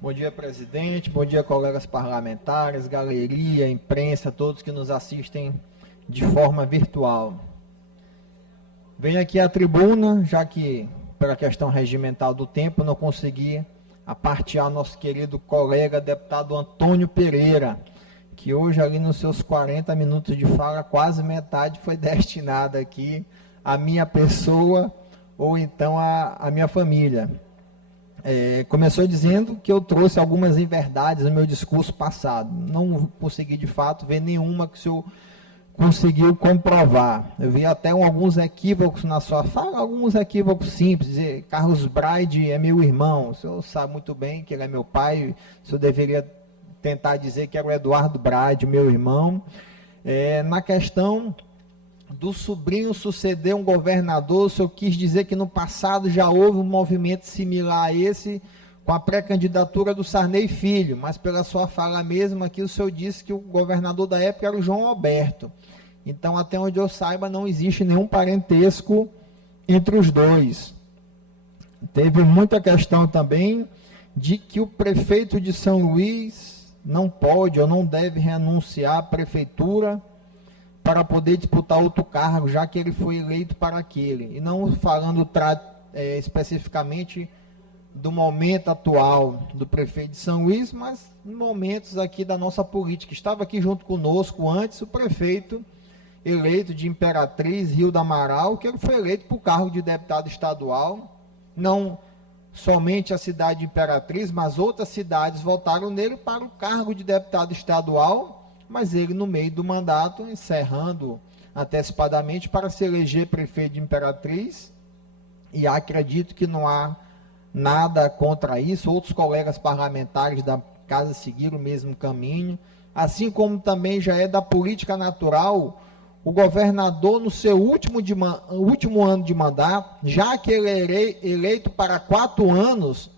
Bom dia, presidente. Bom dia, colegas parlamentares, galeria, imprensa, todos que nos assistem de forma virtual. Venho aqui à tribuna, já que, pela questão regimental do tempo, não consegui apartear nosso querido colega, deputado Antônio Pereira, que hoje, ali nos seus 40 minutos de fala, quase metade foi destinada aqui à minha pessoa ou então à minha família. Começou dizendo que eu trouxe algumas inverdades no meu discurso passado. Não consegui, de fato, ver nenhuma que o senhor conseguiu comprovar. Eu vi até alguns equívocos na sua fala, alguns equívocos simples. Dizer, Carlos Braide é meu irmão. O senhor sabe muito bem que ele é meu pai. O senhor deveria tentar dizer que era o Eduardo Braide, meu irmão. Na questão do sobrinho suceder um governador, o senhor quis dizer que no passado já houve um movimento similar a esse, com a pré-candidatura do Sarney Filho, mas pela sua fala mesmo aqui, o senhor disse que o governador da época era o João Alberto. Então, até onde eu saiba, não existe nenhum parentesco entre os dois. Teve muita questão também de que o prefeito de São Luís não pode ou não deve renunciar à prefeitura para poder disputar outro cargo, já que ele foi eleito para aquele. E não falando especificamente do momento atual do prefeito de São Luís, mas momentos aqui da nossa política. Estava aqui junto conosco antes o prefeito eleito de Imperatriz, Rio do Amaral, que ele foi eleito para o cargo de deputado estadual. Não somente a cidade de Imperatriz, mas outras cidades votaram nele para o cargo de deputado estadual, mas ele, no meio do mandato, encerrando antecipadamente para se eleger prefeito de Imperatriz, e acredito que não há nada contra isso. Outros colegas parlamentares da casa seguiram o mesmo caminho, assim como também já é da política natural, o governador, no seu último ano de mandato, já que ele é eleito para 4 anos,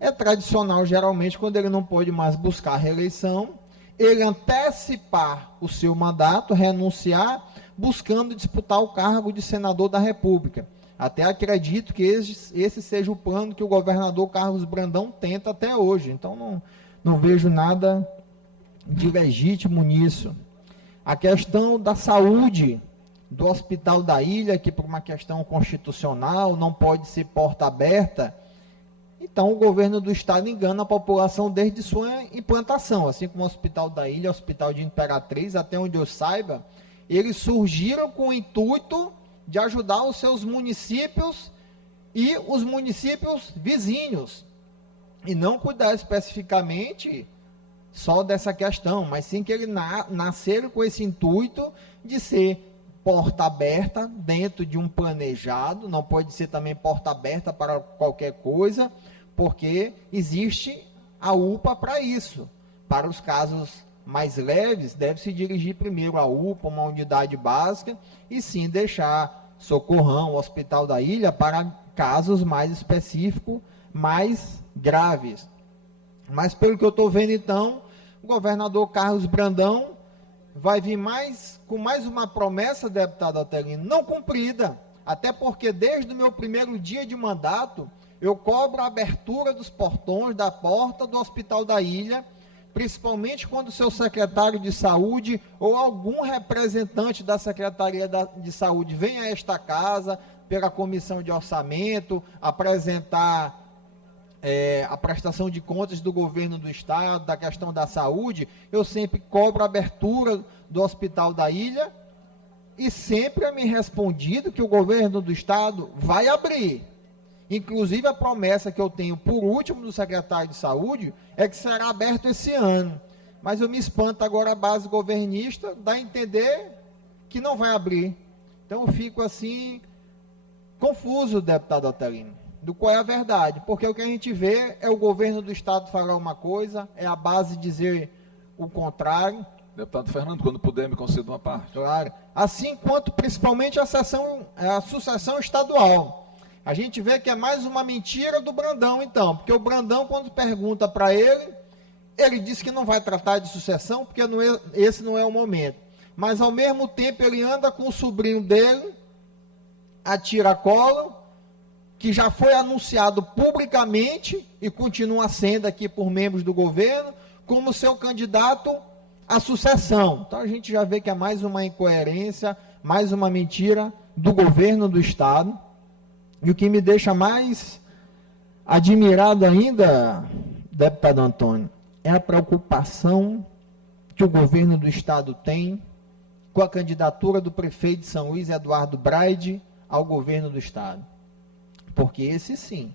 é tradicional, geralmente, quando ele não pode mais buscar reeleição, ele antecipar o seu mandato, renunciar, buscando disputar o cargo de senador da República. Até acredito que esse seja o plano que o governador Carlos Brandão tenta até hoje. Então, não vejo nada de legítimo nisso. A questão da saúde do Hospital da Ilha, que por uma questão constitucional não pode ser porta aberta. Então, o governo do estado engana a população desde sua implantação, assim como o Hospital da Ilha, o Hospital de Imperatriz, até onde eu saiba, eles surgiram com o intuito de ajudar os seus municípios e os municípios vizinhos, e não cuidar especificamente só dessa questão, mas sim que eles nasceram com esse intuito de ser porta aberta dentro de um planejado, não pode ser também porta aberta para qualquer coisa, porque existe a UPA para isso. Para os casos mais leves, deve-se dirigir primeiro à UPA, uma unidade básica, e sim deixar Socorrão, o Hospital da Ilha, para casos mais específicos, mais graves. Mas pelo que eu estou vendo, então, o governador Carlos Brandão vai vir com mais uma promessa, deputado Atelino, não cumprida, até porque desde o meu primeiro dia de mandato, eu cobro a abertura dos portões da porta do Hospital da Ilha, principalmente quando o seu secretário de saúde ou algum representante da Secretaria de Saúde vem a esta casa, pela comissão de orçamento, apresentar a prestação de contas do governo do estado, da questão da saúde, eu sempre cobro a abertura do Hospital da Ilha e sempre é me respondido que o governo do estado vai abrir. Inclusive, a promessa que eu tenho, por último, do secretário de saúde, é que será aberto esse ano. Mas eu me espanto agora a base governista, dá a entender que não vai abrir. Então, eu fico assim, confuso, deputado Atelino, do qual é a verdade, porque o que a gente vê é o governo do estado falar uma coisa, é a base dizer o contrário. Deputado Fernando, quando puder, me conceda uma parte. Claro. Assim quanto principalmente a sucessão estadual. A gente vê que é mais uma mentira do Brandão, então, porque o Brandão, quando pergunta para ele, ele diz que não vai tratar de sucessão, porque esse não é o momento. Mas, ao mesmo tempo, ele anda com o sobrinho dele, a tiracolo, que já foi anunciado publicamente e continua sendo aqui por membros do governo, como seu candidato à sucessão. Então a gente já vê que é mais uma incoerência, mais uma mentira do governo do Estado. E o que me deixa mais admirado ainda, deputado Antônio, é a preocupação que o governo do Estado tem com a candidatura do prefeito de São Luís, Eduardo Braide, ao governo do Estado. Porque esse sim,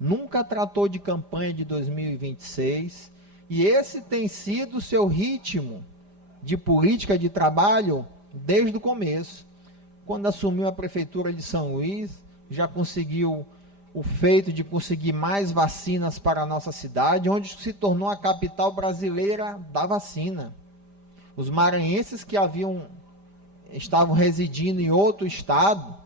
nunca tratou de campanha de 2026, e esse tem sido o seu ritmo de política de trabalho desde o começo. Quando assumiu a prefeitura de São Luís, já conseguiu o feito de conseguir mais vacinas para a nossa cidade, onde se tornou a capital brasileira da vacina. Os maranhenses que estavam residindo em outro estado,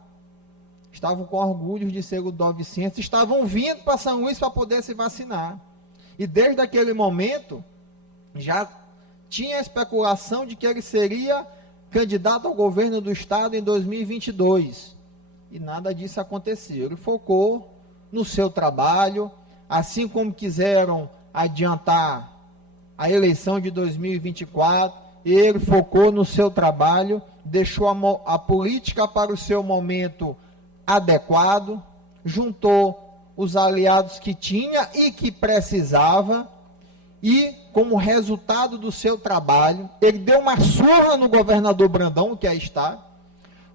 estavam com orgulho de ser ludovicenses, estavam vindo para São Luís para poder se vacinar. E desde aquele momento, já tinha a especulação de que ele seria candidato ao governo do estado em 2022. E nada disso aconteceu. Ele focou no seu trabalho, assim como quiseram adiantar a eleição de 2024, ele focou no seu trabalho, deixou a política para o seu momento adequado, juntou os aliados que tinha e que precisava, e como resultado do seu trabalho, ele deu uma surra no governador Brandão, que aí está.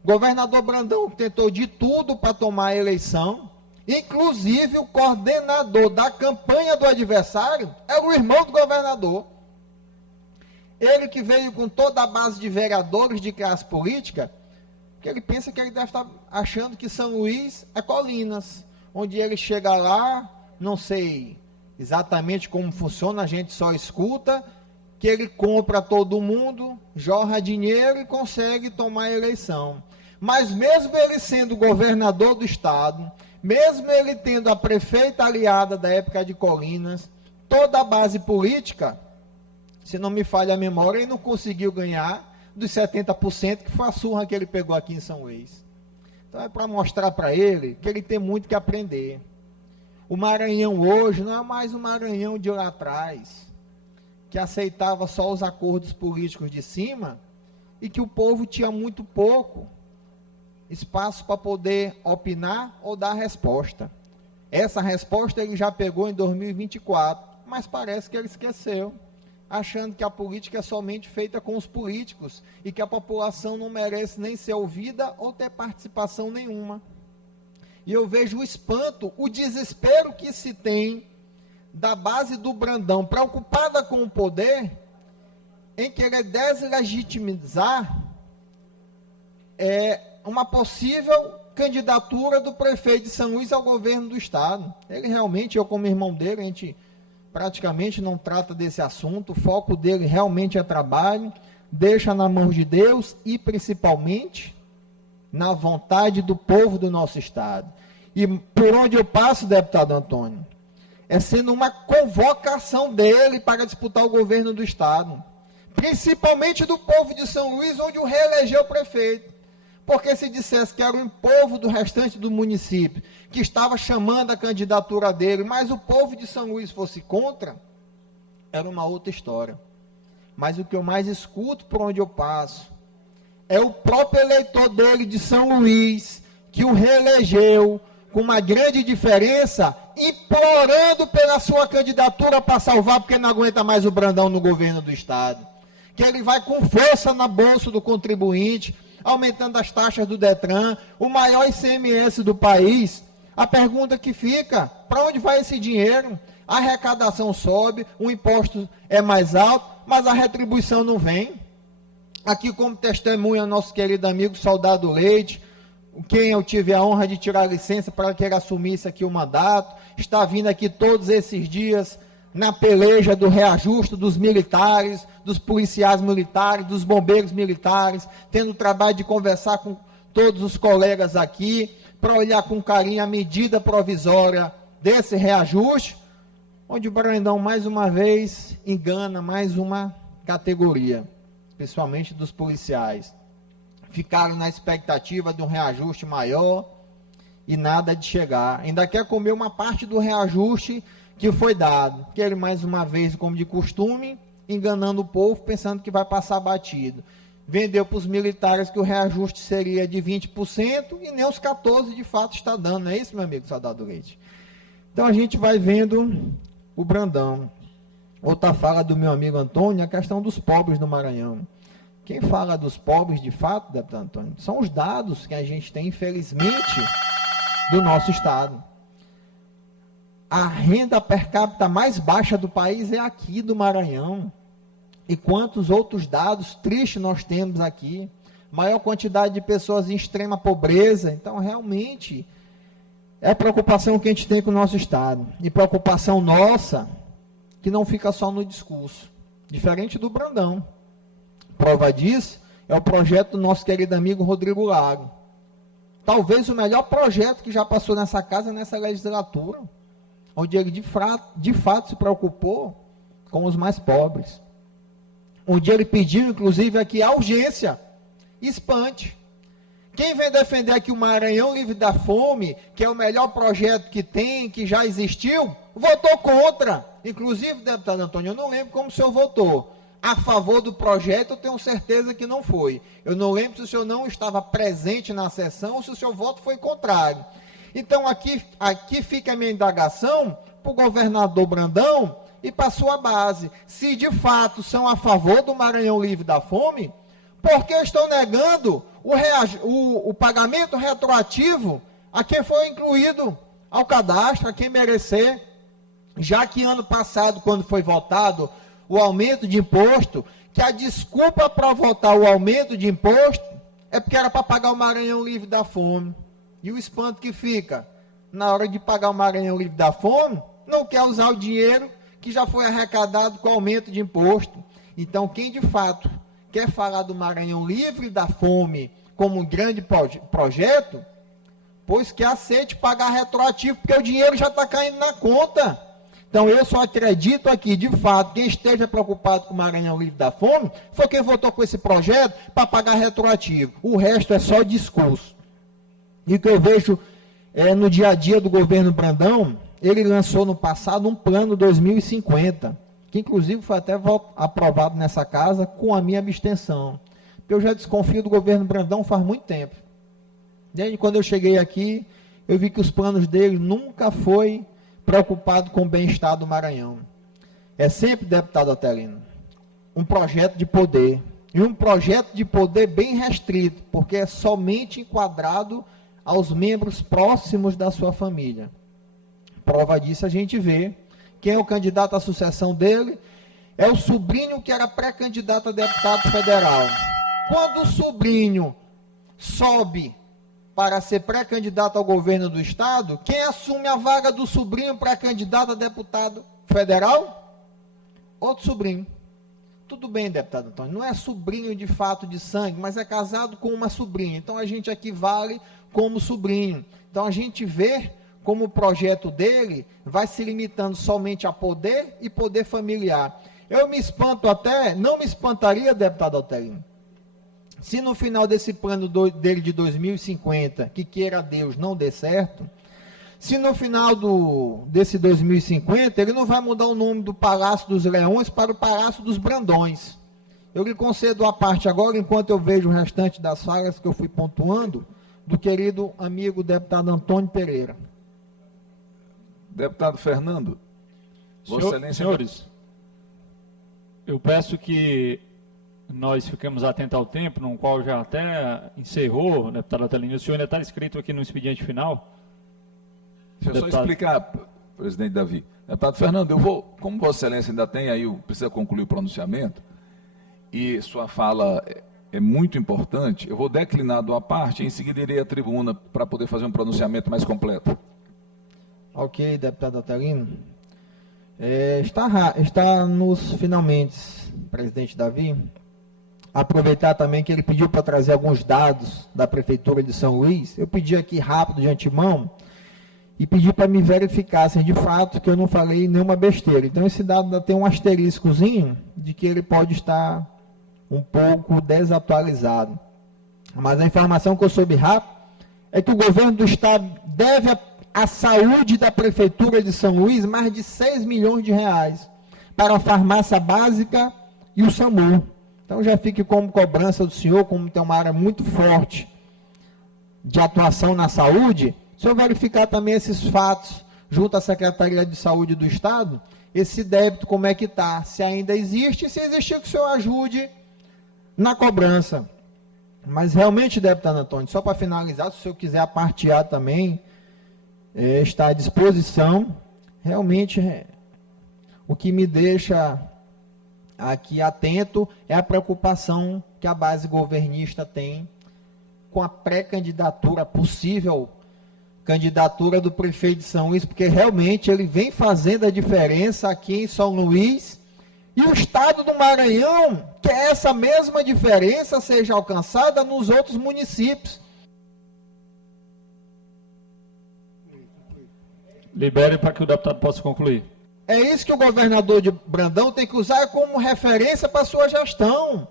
O governador Brandão tentou de tudo para tomar a eleição, inclusive o coordenador da campanha do adversário era o irmão do governador. Ele que veio com toda a base de vereadores de classe política, que ele pensa que ele deve estar achando que São Luís é Colinas, onde ele chega lá, não sei exatamente como funciona, a gente só escuta, que ele compra todo mundo, jorra dinheiro e consegue tomar a eleição. Mas mesmo ele sendo governador do estado, mesmo ele tendo a prefeita aliada da época de Colinas, toda a base política, se não me falha a memória, ele não conseguiu ganhar dos 70% que foi a surra que ele pegou aqui em São Luís. Então é para mostrar para ele que ele tem muito que aprender. O Maranhão hoje não é mais o Maranhão de lá atrás, que aceitava só os acordos políticos de cima e que o povo tinha muito pouco espaço para poder opinar ou dar resposta. Essa resposta ele já pegou em 2024, mas parece que ele esqueceu, achando que a política é somente feita com os políticos e que a população não merece nem ser ouvida ou ter participação nenhuma. E eu vejo o espanto, o desespero que se tem da base do Brandão, preocupada com o poder, em querer deslegitimizar uma possível candidatura do prefeito de São Luís ao governo do estado. Ele realmente, eu como irmão dele, a gente praticamente não trata desse assunto, o foco dele realmente é trabalho, deixa na mão de Deus e principalmente na vontade do povo do nosso estado. E por onde eu passo, deputado Antônio, é sendo uma convocação dele para disputar o governo do estado, principalmente do povo de São Luís, onde o reelegeu o prefeito. Porque se dissesse que era o povo do restante do município que estava chamando a candidatura dele, mas o povo de São Luís fosse contra, era uma outra história. Mas o que eu mais escuto por onde eu passo é o próprio eleitor dele de São Luís, que o reelegeu com uma grande diferença, implorando pela sua candidatura para salvar, porque não aguenta mais o Brandão no governo do estado. Que ele vai com força na bolsa do contribuinte, aumentando as taxas do Detran, o maior ICMS do país. A pergunta que fica, para onde vai esse dinheiro? A arrecadação sobe, o imposto é mais alto, mas a retribuição não vem. Aqui como testemunha nosso querido amigo Soldado Leite, quem eu tive a honra de tirar a licença para que ele assumisse aqui o mandato, está vindo aqui todos esses dias na peleja do reajuste dos militares, dos policiais militares, dos bombeiros militares, tendo o trabalho de conversar com todos os colegas aqui, para olhar com carinho a medida provisória desse reajuste, onde o Brandão, mais uma vez, engana mais uma categoria, principalmente dos policiais. Ficaram na expectativa de um reajuste maior, e nada de chegar. Ainda quer comer uma parte do reajuste que foi dado. Que ele, mais uma vez, como de costume, enganando o povo, pensando que vai passar batido. Vendeu para os militares que o reajuste seria de 20% e nem os 14% de fato está dando. Não é isso, meu amigo Saudade Leite? Então a gente vai vendo o Brandão. Outra fala do meu amigo Antônio, a questão dos pobres do Maranhão. Quem fala dos pobres, de fato, deputado Antônio, são os dados que a gente tem, infelizmente, do nosso estado. A renda per capita mais baixa do país é aqui do Maranhão. E quantos outros dados tristes nós temos aqui. Maior quantidade de pessoas em extrema pobreza. Então, realmente, é preocupação que a gente tem com o nosso estado. E preocupação nossa, que não fica só no discurso. Diferente do Brandão. Prova disso é o projeto do nosso querido amigo Rodrigo Lago. Talvez o melhor projeto que já passou nessa casa, nessa legislatura, onde ele de fato se preocupou com os mais pobres. Onde ele pediu, inclusive, aqui a urgência, espante. Quem vem defender aqui o Maranhão Livre da Fome, que é o melhor projeto que tem, que já existiu, votou contra. Inclusive, deputado Antônio, eu não lembro como o senhor votou. A favor do projeto, eu tenho certeza que não foi. Eu não lembro se o senhor não estava presente na sessão ou se o seu voto foi contrário. Então, aqui fica a minha indagação para o governador Brandão e para a sua base. Se de fato são a favor do Maranhão Livre da Fome, por que estão negando o pagamento retroativo a quem foi incluído ao cadastro, a quem merecer? Já que ano passado, quando foi votado o aumento de imposto, que a desculpa para votar o aumento de imposto é porque era para pagar o Maranhão Livre da Fome. E o espanto que fica, na hora de pagar o Maranhão Livre da Fome, não quer usar o dinheiro que já foi arrecadado com o aumento de imposto. Então, quem de fato quer falar do Maranhão Livre da Fome como um grande projeto, pois que aceite pagar retroativo, porque o dinheiro já está caindo na conta. Então, eu só acredito aqui, de fato, quem esteja preocupado com o Maranhão Livre da Fome foi quem votou com esse projeto para pagar retroativo. O resto é só discurso. E o que eu vejo no dia a dia do governo Brandão, ele lançou no passado um plano 2050, que inclusive foi até aprovado nessa casa com a minha abstenção. Porque eu já desconfio do governo Brandão faz muito tempo. Desde quando eu cheguei aqui, eu vi que os planos dele nunca foi preocupado com o bem-estar do Maranhão. É sempre, deputado Otelino, um projeto de poder. E um projeto de poder bem restrito, porque é somente enquadrado aos membros próximos da sua família. Prova disso a gente vê. Quem é o candidato à sucessão dele? É o sobrinho que era pré-candidato a deputado federal. Quando o sobrinho sobe para ser pré-candidato ao governo do estado, quem assume a vaga do sobrinho pré-candidato a deputado federal? Outro sobrinho. Tudo bem, deputado Antônio, não é sobrinho de fato de sangue, mas é casado com uma sobrinha. Então a gente aqui vale como sobrinho. Então a gente vê como o projeto dele vai se limitando somente a poder e poder familiar. Eu me espanto até, não me espantaria, deputado Otelino, se no final desse plano dele de 2050, que queira Deus, não dê certo, se no final desse 2050, ele não vai mudar o nome do Palácio dos Leões para o Palácio dos Brandões. Eu lhe concedo a parte agora, enquanto eu vejo o restante das falas que eu fui pontuando, do querido amigo deputado Antônio Pereira. Deputado Fernando, Vossa Excelência... Senhores, eu peço que nós fiquemos atentos ao tempo, no qual já até encerrou, deputado Otelino. O senhor ainda está escrito aqui no expediente final. Deixa eu só explicar, presidente Davi. Deputado Fernando, eu vou, como Vossa Excelência ainda tem aí, precisa concluir o pronunciamento, e sua fala é muito importante, eu vou declinar de uma parte e em seguida irei à tribuna para poder fazer um pronunciamento mais completo. Ok, deputado Otelino. Está nos finalmente, presidente Davi. Aproveitar também que ele pediu para trazer alguns dados da Prefeitura de São Luís. Eu pedi aqui rápido de antemão e pedi para me verificar, assim, de fato, que eu não falei nenhuma besteira. Então, esse dado ainda tem um asteriscozinho de que ele pode estar um pouco desatualizado. Mas a informação que eu soube rápido é que o governo do estado deve à saúde da prefeitura de São Luís mais de 6 milhões de reais para a farmácia básica e o SAMU. Então já fique como cobrança do senhor, como tem uma área muito forte de atuação na saúde, o senhor verificar também esses fatos junto à Secretaria de Saúde do Estado, esse débito como é que está, se ainda existe, e se existir que o senhor ajude na cobrança. Mas realmente, deputado Antônio, só para finalizar, se o senhor quiser partilhar também, está à disposição. Realmente, o que me deixa aqui atento é a preocupação que a base governista tem com a pré-candidatura, possível candidatura do prefeito de São Luís, porque realmente ele vem fazendo a diferença aqui em São Luís, e o estado do Maranhão quer essa mesma diferença seja alcançada nos outros municípios. Libere para que o deputado possa concluir. É isso que o governador de Brandão tem que usar como referência para a sua gestão.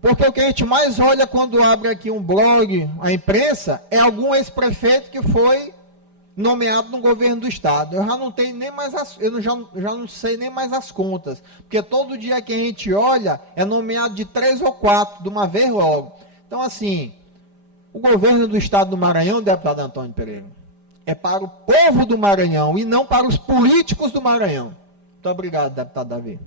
Porque o que a gente mais olha quando abre aqui um blog, a imprensa, é algum ex-prefeito que foi nomeado no governo do estado. Eu já não tenho nem mais já não sei nem mais as contas, porque todo dia que a gente olha é nomeado de 3 ou 4 de uma vez logo. Então assim, o governo do estado do Maranhão, deputado Antônio Pereira, é para o povo do Maranhão e não para os políticos do Maranhão. Muito obrigado, deputado Davi.